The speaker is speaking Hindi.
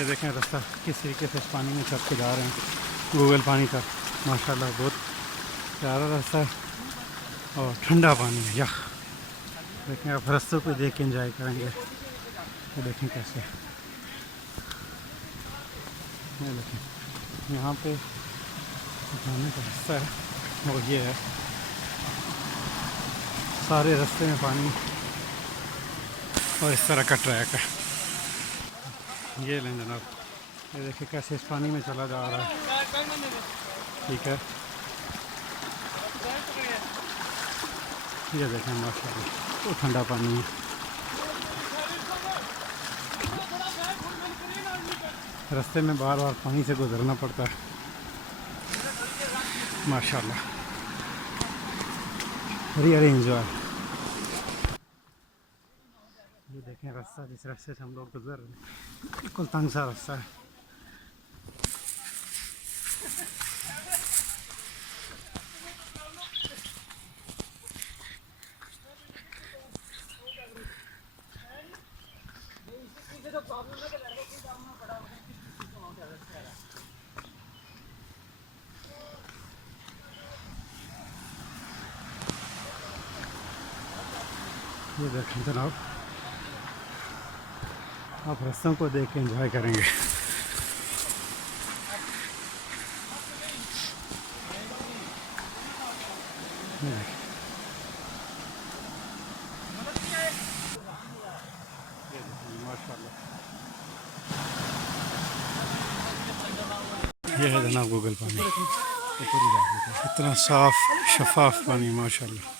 ये देखें रास्ता किस तरीके से इस पानी में चढ़ के जा रहे हैं गूगल पानी का। माशाल्लाह बहुत प्यारा रास्ता है और ठंडा पानी है। यह देखें आप रास्तों को देख के एंजॉय करेंगे। ये देखें कैसे, ये देखें यहाँ पे जाने का रास्ता है और ये है सारे रास्ते में पानी और इस तरह का ट्रैक है। ये लें जनाब, ये देखिए कैसे इस पानी में चला जा रहा है। ठीक है, ये देखें माशाल्लाह तो ठंडा पानी है। रास्ते में बार बार पानी से गुजरना पड़ता है। माशाल्लाह रियल एंजॉय। ये देखें रास्ता जिस रास्ते से हम लोग गुजर रहे हैं बिल्कुल तंग सा रास्ता है। ये देखें जनाब, आप रास्तों को देख के एंजॉय करेंगे। ये है जनाब गूगल पानी, इतना साफ शफाफ पानी माशाल्लाह।